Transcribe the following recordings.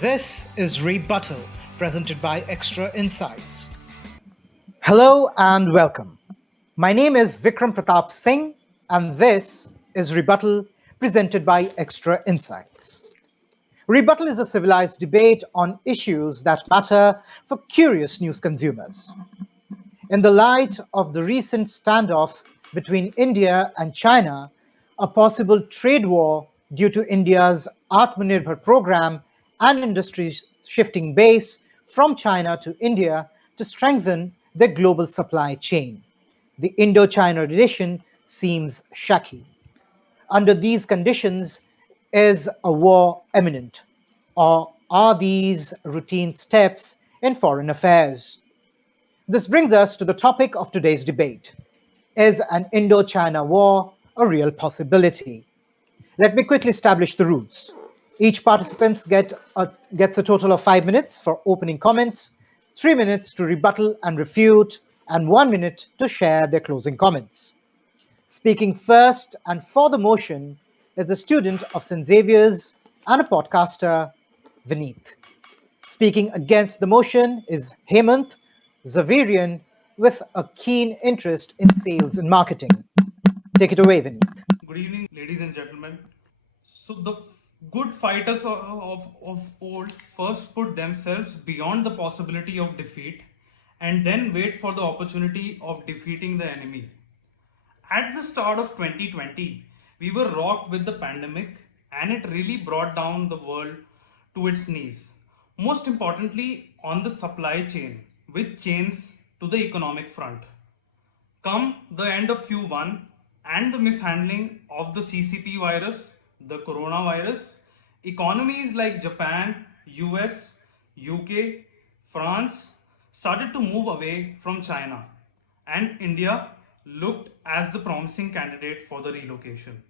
This is Rebuttl, presented by Extra Insights. Hello and welcome. My name is Vikram Pratap Singh, and this is Rebuttl, presented by Extra Insights. Rebuttl is a civilized debate on issues that matter for curious news consumers. In the light of the recent standoff between India and China, a possible trade war due to India's Atmanirbhar program and industries shifting base from China to India to strengthen their global supply chain, the Indo-China relation seems shaky. Under these conditions, is a war imminent? Or are these routine steps in foreign affairs? This brings us to the topic of today's debate. Is an Indo-China war a real possibility? Let me quickly establish the rules. Each participant gets a total of 5 minutes for opening comments, 3 minutes to rebuttal and refute, and 1 minute to share their closing comments. Speaking first and for the motion is a student of St. Xavier's and a podcaster, Vineet. Speaking against the motion is Hemant, Xaverian, with a keen interest in sales and marketing. Take it away, Vineet. Good evening, ladies and gentlemen. So, the good fighters of old first put themselves beyond the possibility of defeat and then wait for the opportunity of defeating the enemy. At the start of 2020, we were rocked with the pandemic and it really brought down the world to its knees. Most importantly, on the supply chain, which chains to the economic front. Come the end of Q1 and the mishandling of the CCP virus, the coronavirus, economies like Japan, US, UK, France started to move away from China, and India looked as the promising candidate for the relocation.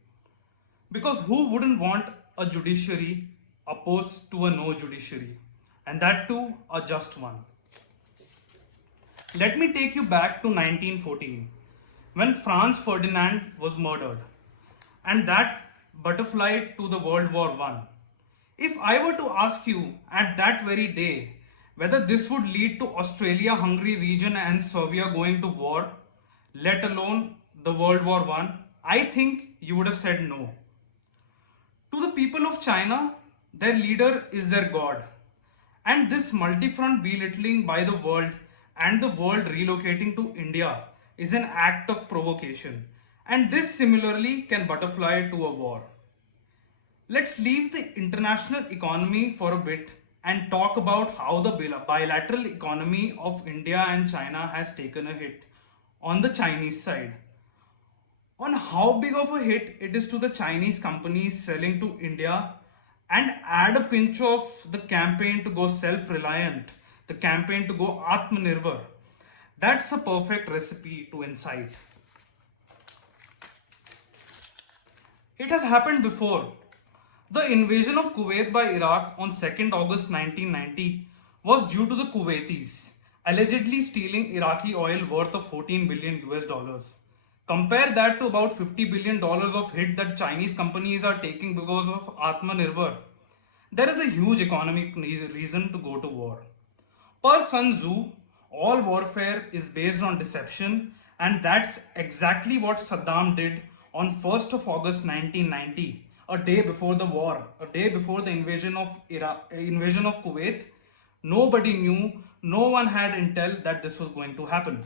Because who wouldn't want a judiciary opposed to a no judiciary? And that too, a just one. Let me take you back to 1914 when Franz Ferdinand was murdered, and that butterfly to the World War I. If I were to ask you at that very day whether this would lead to Australia-Hungary region and Serbia going to war, let alone the World War I think you would have said no. To the people of China, their leader is their god. And this multi-front belittling by the world and the world relocating to India is an act of provocation. And this similarly can butterfly to a war. Let's leave the international economy for a bit and talk about how the bilateral economy of India and China has taken a hit on the Chinese side. On how big of a hit it is to the Chinese companies selling to India, and add a pinch of the campaign to go self-reliant, the campaign to go Atmanirbhar. That's a perfect recipe to incite. It has happened before. The invasion of Kuwait by Iraq on 2nd August 1990 was due to the Kuwaitis allegedly stealing Iraqi oil worth of 14 billion US dollars. Compare that to about $50 billion of hit that Chinese companies are taking because of Atmanirbhar. There is a huge economic reason to go to war. Per Sun Tzu, all warfare is based on deception, and that's exactly what Saddam did on 1st of August 1990, a day before the war, a day before the invasion of Kuwait. Nobody knew, no one had intel that this was going to happen.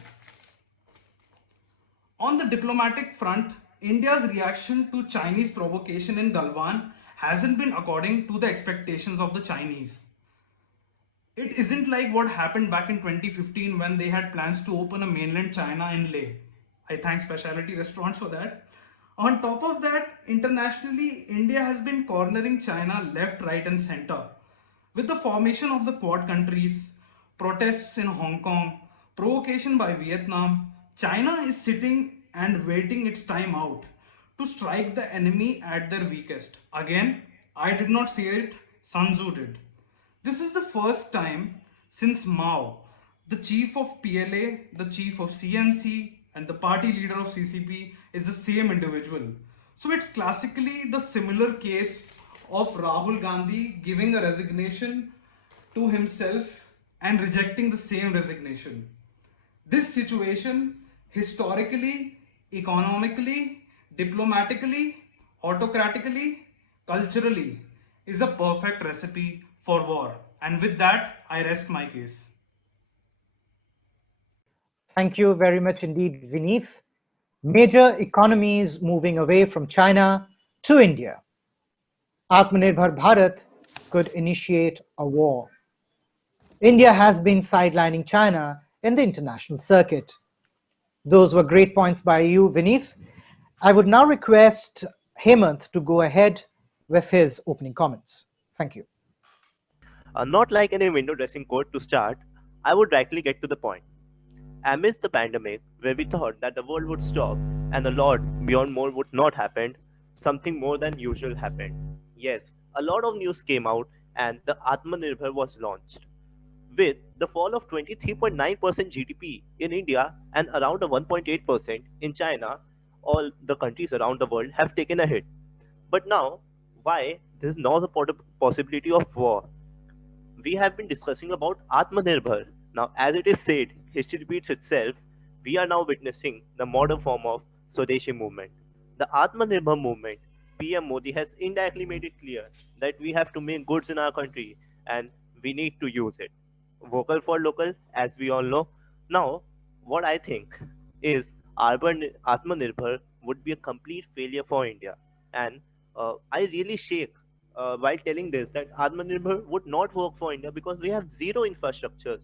On the diplomatic front, India's reaction to Chinese provocation in Galwan hasn't been according to the expectations of the Chinese. It isn't like what happened back in 2015 when they had plans to open a mainland China in Leh. I thank specialty restaurants for that. On top of that, internationally, India has been cornering China left, right, and center. With the formation of the Quad countries, protests in Hong Kong, provocation by Vietnam, China is sitting and waiting its time out to strike the enemy at their weakest. Again, I did not say it, Sun Tzu did. This is the first time since Mao, the chief of PLA, the chief of CNC, and the party leader of CCP is the same individual. So it's classically the similar case of Rahul Gandhi giving a resignation to himself and rejecting the same resignation. This situation, historically, economically, diplomatically, autocratically, culturally, is a perfect recipe for war. And with that, I rest my case. Thank you very much indeed, Vineeth. Major economies moving away from China to India. Atmanirbhar Bharat could initiate a war. India has been sidelining China in the international circuit. Those were great points by you, Vineeth. I would now request Hemant to go ahead with his opening comments. Thank you. Not like any window dressing code to start, I would directly get to the point. Amidst the pandemic, where we thought that the world would stop and a lot beyond more would not happen, something more than usual happened. Yes, a lot of news came out and the Atmanirbhar was launched. With the fall of 23.9% GDP in India and around a 1.8% in China, all the countries around the world have taken a hit. But now, why there is now the possibility of war? We have been discussing about Atmanirbhar. Now, as it is said, history repeats itself. We are now witnessing the modern form of Swadeshi movement. The Atmanirbhar movement, PM Modi has indirectly made it clear that we have to make goods in our country and we need to use it. Vocal for local, as we all know. Now, what I think is Atmanirbhar would be a complete failure for India. And I really shake while telling this that Atmanirbhar would not work for India because we have zero infrastructures.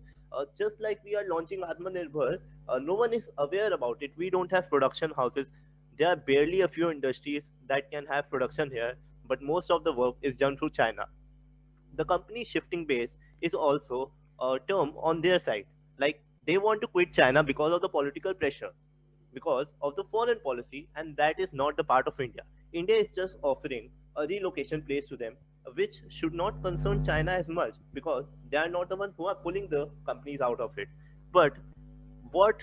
Just like we are launching Atmanirbhar, no one is aware about it. We don't have production houses. There are barely a few industries that can have production here, but most of the work is done through China. The company shifting base is also a term on their side. Like they want to quit China because of the political pressure, because of the foreign policy, and that is not the part of India. India is just offering a relocation place to them, which should not concern China as much because they are not the ones who are pulling the companies out of it. But what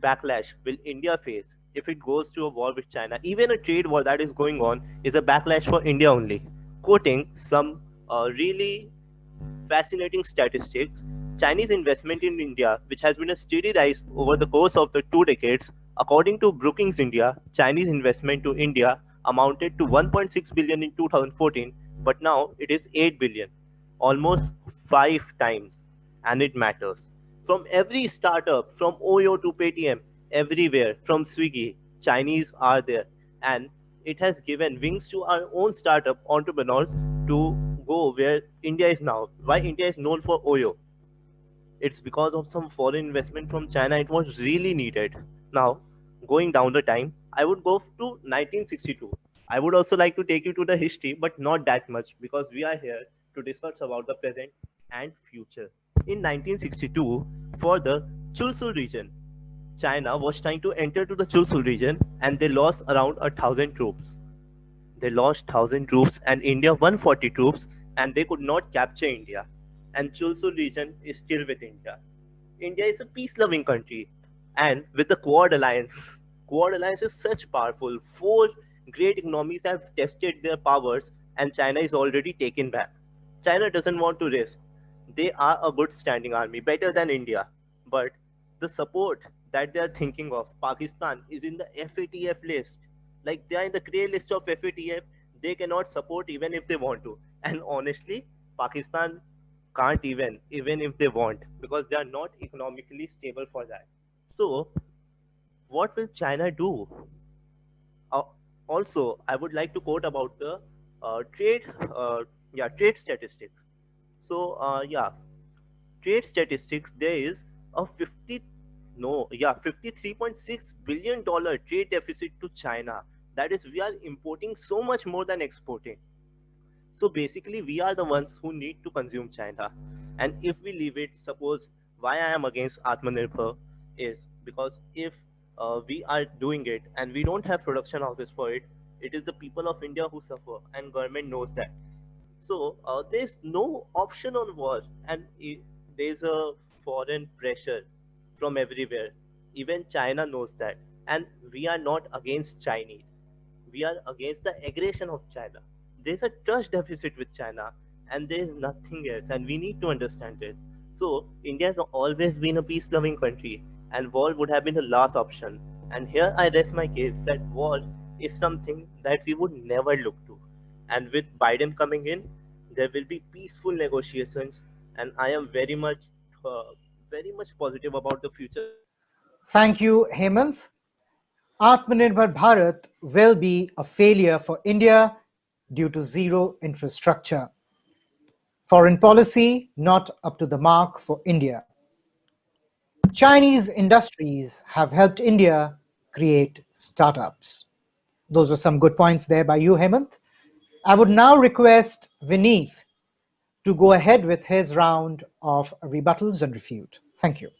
backlash will India face if it goes to a war with China? Even a trade war that is going on is a backlash for India only. Quoting some really fascinating statistics, Chinese investment in India, which has been a steady rise over the course of the 2 decades, according to Brookings India, Chinese investment to India amounted to 1.6 billion in 2014, but now it is 8 billion, almost 5 times, and it matters. From every startup, from Oyo to Paytm, everywhere, from Swiggy, Chinese are there, and it has given wings to our own startup entrepreneurs to go where India is now. Why India is known for Oyo? It's because of some foreign investment from China. It was really needed. Now, going down the time, I would go to 1962. I would also like to take you to the history, but not that much because we are here to discuss about the present and future. In 1962, for the Chulsul region, China was trying to enter to the Chulsul region and they lost around 1,000 troops. They lost 1,000 troops and India 140 troops, and they could not capture India. And Chulsul region is still with India. India is a peace-loving country, and with the Quad alliance is such powerful. Four great economies have tested their powers, and China is already taken back. China doesn't want to risk. They are a good standing army, better than India, but the support that they are thinking of, Pakistan is in the FATF list. Like they are in the grey list of FATF. They cannot support even if they want to. And honestly, Pakistan can't even if they want, because they are not economically stable for that. So, what will China do? Uh, Also, I would like to quote about the trade, trade statistics. So, trade statistics, there is a 53.6 billion dollar trade deficit to China. That is, we are importing so much more than exporting. So basically, we are the ones who need to consume China. And if we leave it, suppose why I am against Atmanirbhar is because if we are doing it and we don't have production houses for it, it is the people of India who suffer, and government knows that. So there's no option on war, and there's a foreign pressure from everywhere. Even China knows that, and we are not against Chinese. We are against the aggression of China. There's a trust deficit with China, and there is nothing else, and we need to understand this. So, India has always been a peace loving country, and war would have been the last option. And here I rest my case that war is something that we would never look to. And with Biden coming in, there will be peaceful negotiations, and I am very much positive about the future of India. Thank you, Hemant. Atmanirbhar Bharat will be a failure for India due to zero infrastructure. Foreign policy not up to the mark for India. Chinese industries have helped India create startups. Those were some good points there by you, Hemant. I would now request Vineeth to go ahead with his round of rebuttals and refute. Thank you.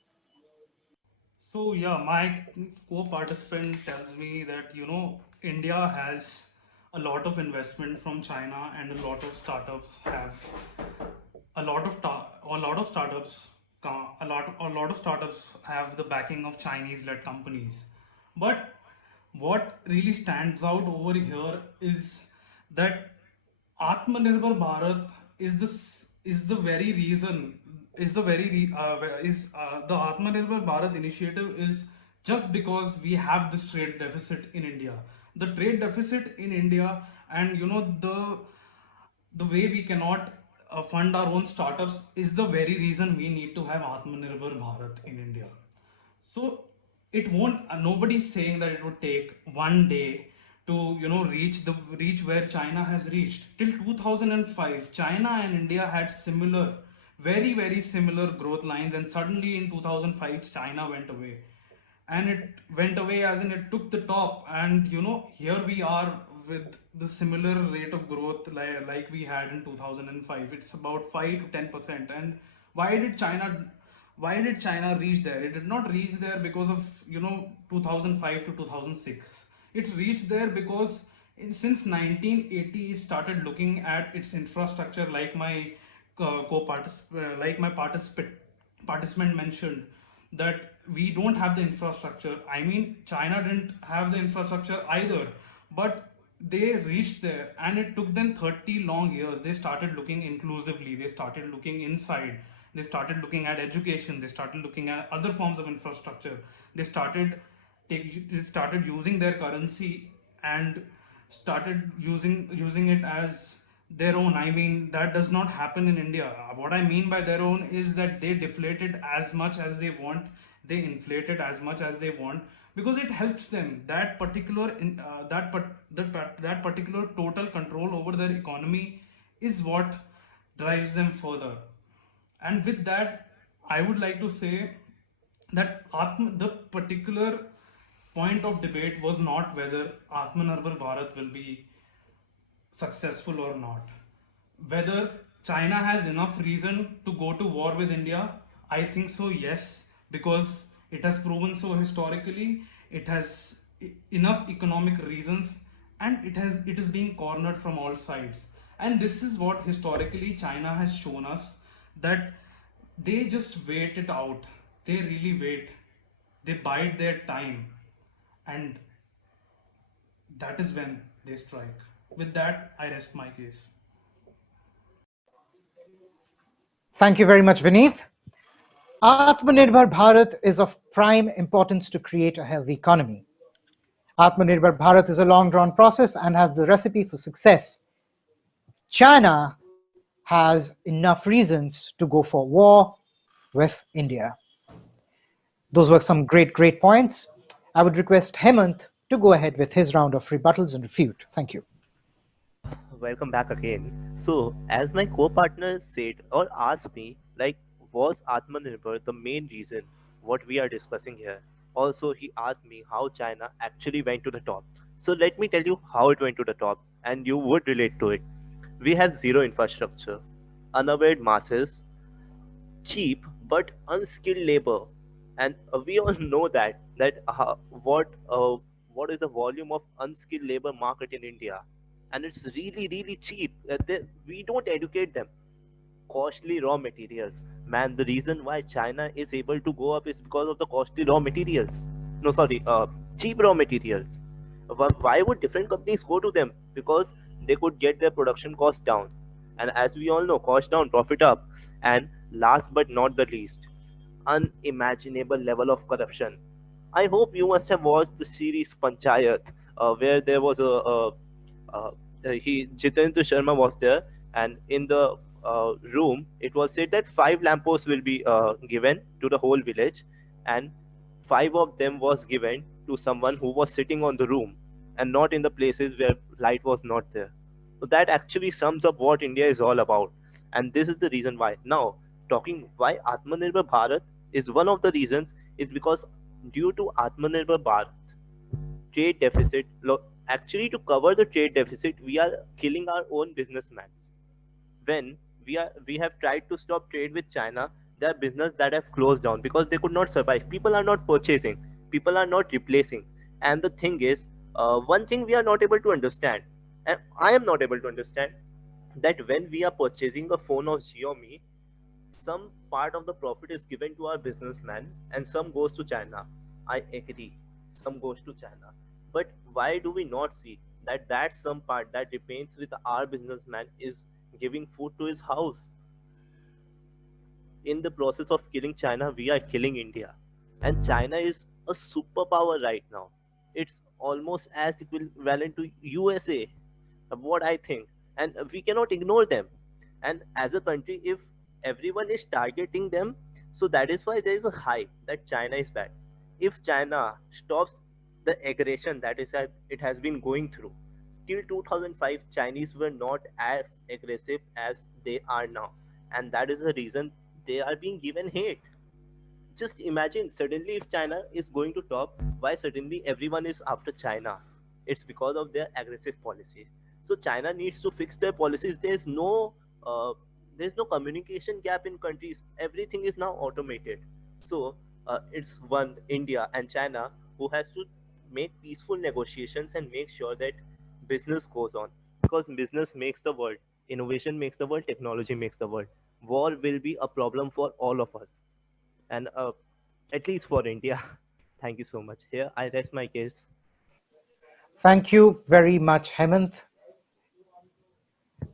So yeah, my co-participant tells me that India has a lot of investment from China, and a lot of startups have a lot of startups a lot of startups have the backing of Chinese-led companies. But what really stands out over here that Atmanirbhar Bharat is the very reason is the very re, is the Atmanirbhar Bharat initiative is just because we have this trade deficit in India. The trade deficit in India, and the way we cannot fund our own startups is the very reason we need to have Atmanirbhar Bharat in India. So it won't. Nobody's saying that it would take one day to reach where China has reached. Till 2005, China and India had similar, very similar growth lines, and suddenly in 2005, China went away, and it went away as in it took the top. And here we are with the similar rate of growth like we had in 2005. It's about 5 to 10%. And why did China why did China reach there? It did not reach there because of 2005 to 2006. It reached there because since 1980 it started looking at its infrastructure, like my participant mentioned, that we don't have the infrastructure. I mean, China didn't have the infrastructure either, but they reached there, and it took them 30 long years. They started looking inclusively, they started looking inside, they started looking at education, they started looking at other forms of infrastructure. They started using their currency, and started using it as their own. I mean, that does not happen in India. What I mean by their own is that they deflated as much as they want, they inflated as much as they want, because it helps them. That particular that particular total control over their economy is what drives them further. And with that, I would like to say that the particular point of debate was not whether Atmanirbhar Bharat will be successful or not. Whether China has enough reason to go to war with India, I think so, yes, because it has proven so historically. It has enough economic reasons, and it is being cornered from all sides. And this is what historically China has shown us, that they just wait it out. They really wait. They bide their time, and that is when they strike. With that, I rest my case. Thank you very much, Vineeth. Atmanirbhar Bharat is of prime importance to create a healthy economy. Atmanirbhar Bharat is a long drawn process and has the recipe for success. China has enough reasons to go for war with India. Those were some great points. I would request Hemant to go ahead with his round of rebuttals and refute. Thank you. Welcome back again. So, as my co-partner said or asked me, like, was Atmanirbhar the main reason what we are discussing here? Also, he asked me how China actually went to the top. So, let me tell you how it went to the top, and you would relate to it. We have zero infrastructure, unaware masses, cheap but unskilled labor, and we all know what is the volume of unskilled labor market in India, and it's really cheap. We don't educate them. Costly raw materials, man. The reason why China is able to go up is because of the costly raw materials. No, sorry, cheap raw materials. Why would different companies go to them? Because they could get their production cost down. And as we all know, cost down, profit up. And last but not the least, unimaginable level of corruption. I hope you must have watched the series Panchayat, where there was uh, he Jitendra Sharma was there, and in the room it was said that five lampposts will be given to the whole village, and five of them was given to someone who was sitting on the room, and not in the places where light was not there. So that actually sums up what India is all about, and this is the reason why. Now, talking why Atmanirbhar Bharat is one of the reasons is because due to Atmanirbhar Bharat trade deficit, actually to cover the trade deficit, we are killing our own businessmen. When we have tried to stop trade with China, there are business that have closed down because they could not survive. People are not purchasing, people are not replacing, and the thing is, one thing we are not able to understand, and I am not able to understand, that when we are purchasing a phone of Xiaomi, some part of the profit is given to our businessman and some goes to China. I agree, some goes to China. But why do we not see that some part that remains with our businessman is giving food to his house? In the process of killing China, we are killing India. And China is a superpower right now. It's almost as equivalent to USA, what I think. And we cannot ignore them. And as a country, if everyone is targeting them, so that is why there is a hype that China is bad. If China stops the aggression that it has been going through, till 2005, Chinese were not as aggressive as they are now, and that is the reason they are being given hate. Just imagine suddenly if China is going to top, why suddenly everyone is after China? It's because of their aggressive policies. So China needs to fix their policies. Uh, there's no communication gap in countries. Everything is now automated. So it's one India and China who has to make peaceful negotiations and make sure that business goes on, because business makes the world, innovation makes the world, technology makes the world. War will be a problem for all of us, and at least for India. Thank you so much. Here, I rest my case. Thank you very much, Hemant.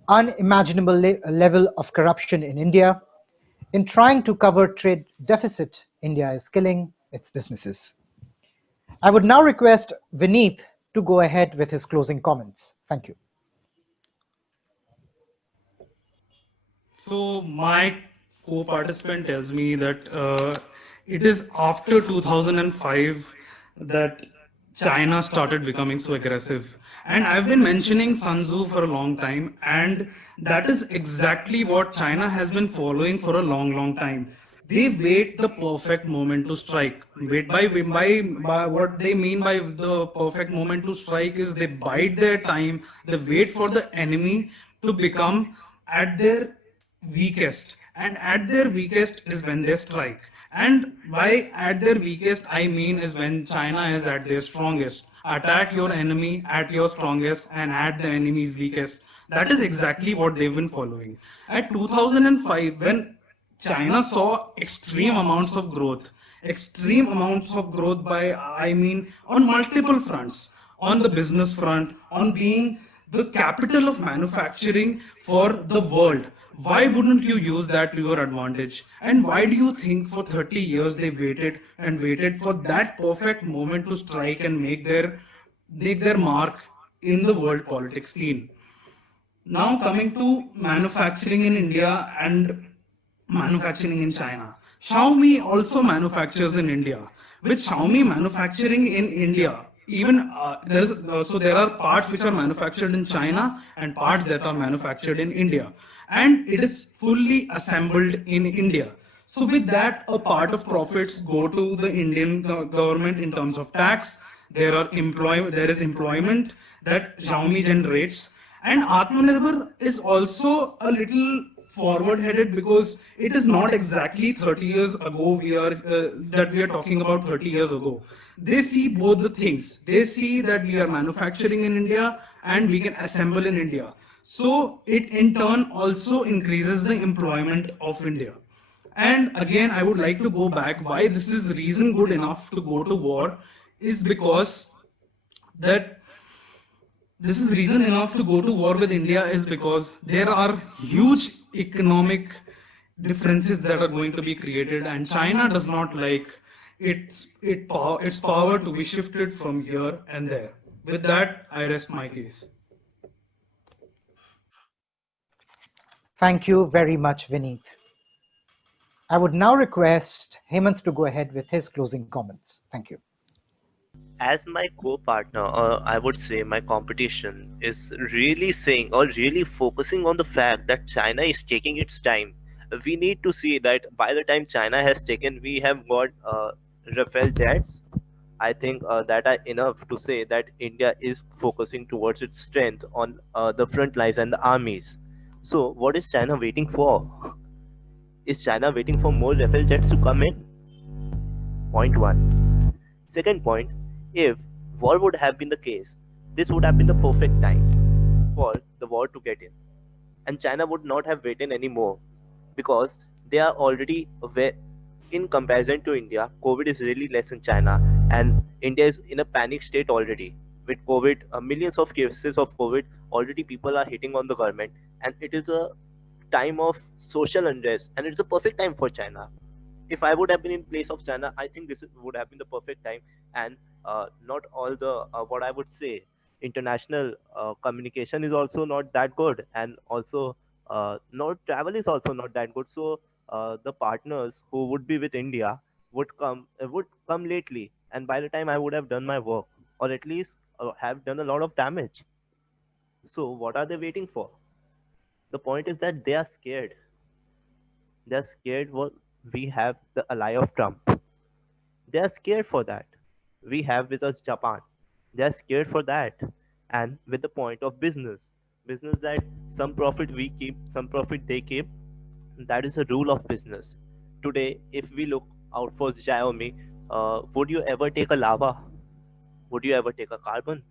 Unimaginable level of corruption in India. In trying to cover trade deficit, India is killing its businesses. I would now request Vineet to go ahead with his closing comments. Thank you. So my co-participant tells me that it is after 2005 that China started becoming so aggressive. And I've been mentioning Sun Tzu for a long time, and that is exactly what China has been following for a long, long time. They wait the perfect moment to strike. Wait by what they mean by the perfect moment to strike is they bide their time. They wait for the enemy to become at their weakest, and at their weakest is when they strike. And by at their weakest I mean is when China is at their strongest. Attack your enemy at your strongest and at the enemy's weakest. That is exactly what they've been following. At 2005, when China saw extreme amounts of growth by, I mean, on multiple fronts, on the business front, on being the capital of manufacturing for the world. Why wouldn't you use that to your advantage? And why do you think for 30 years they waited and waited for that perfect moment to strike and make their mark in the world politics scene? Now coming to manufacturing in India and manufacturing in China. Xiaomi also manufactures in India. With Xiaomi manufacturing in India, even there are parts which are manufactured in China and parts that are manufactured in India, and it is fully assembled in India. So with that, a part of profits go to the Indian government in terms of tax. There is employment that Xiaomi generates, and Atmanirbhar is also a little forward headed because it is not exactly 30 years ago we are talking about 30 years ago. They see both the things. They see that we are manufacturing in India and we can assemble in India. So it in turn also increases the employment of India. And again, I would like to go back why this is reason good enough to go to war is because that this is reason enough to go to war with India is because there are huge economic differences that are going to be created, and China does not like its power to be shifted from here and there. With that, I rest my case. Thank you very much, Vineet. I would now request Hemant to go ahead with his closing comments. Thank you. As my co-partner, or I would say my competition, is really saying or really focusing on the fact that China is taking its time. We need to see that by the time China has taken, we have got Rafale jets. I think that are enough to say that India is focusing towards its strength on the front lines and the armies. So, what is China waiting for? Is China waiting for more Rafale jets to come in? Point one. Second point, if war would have been the case, this would have been the perfect time for the war to get in. And China would not have waited anymore because they are already aware. In comparison to India, COVID is really less in China, and India is in a panic state already. With COVID, millions of cases of COVID, already people are hitting on the government, and it is a time of social unrest, and it's a perfect time for China. If I would have been in place of China, I think this would have been the perfect time, and not all the what I would say international communication is also not that good, and also not travel is also not that good. So the partners who would be with India would come lately, and by the time I would have done my work, or at least have done a lot of damage. So what are they waiting for? The point is that they are scared. They're scared what we have the ally of Trump. They're scared for that. We have with us Japan. They're scared for that. And with the point of business that some profit we keep, some profit they keep, that is a rule of business. Today, if we look out for Xiaomi, would you ever take a lava? Would you ever take a carbon?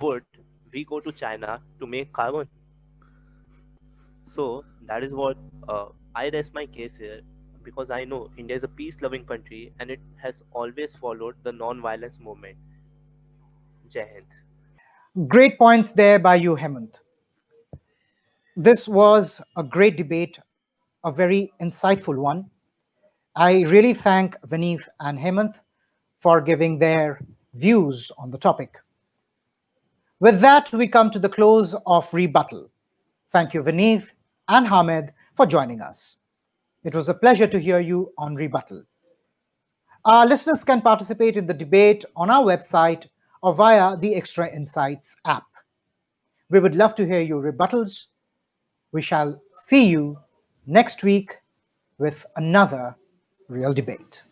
Would we go to China to make carbon? So that is what I rest my case here, because I know India is a peace-loving country and it has always followed the non-violence movement. Jai Hind. Great points there by you, Hemant. This was a great debate, a very insightful one. I really thank Vineet and Hemant for giving their views on the topic. With that, we come to the close of Rebuttal. Thank you, Vineet and Hamed, for joining us. It was a pleasure to hear you on Rebuttal. Our listeners can participate in the debate on our website or via the Extra Insights app. We would love to hear your rebuttals. We shall see you next week with another real debate.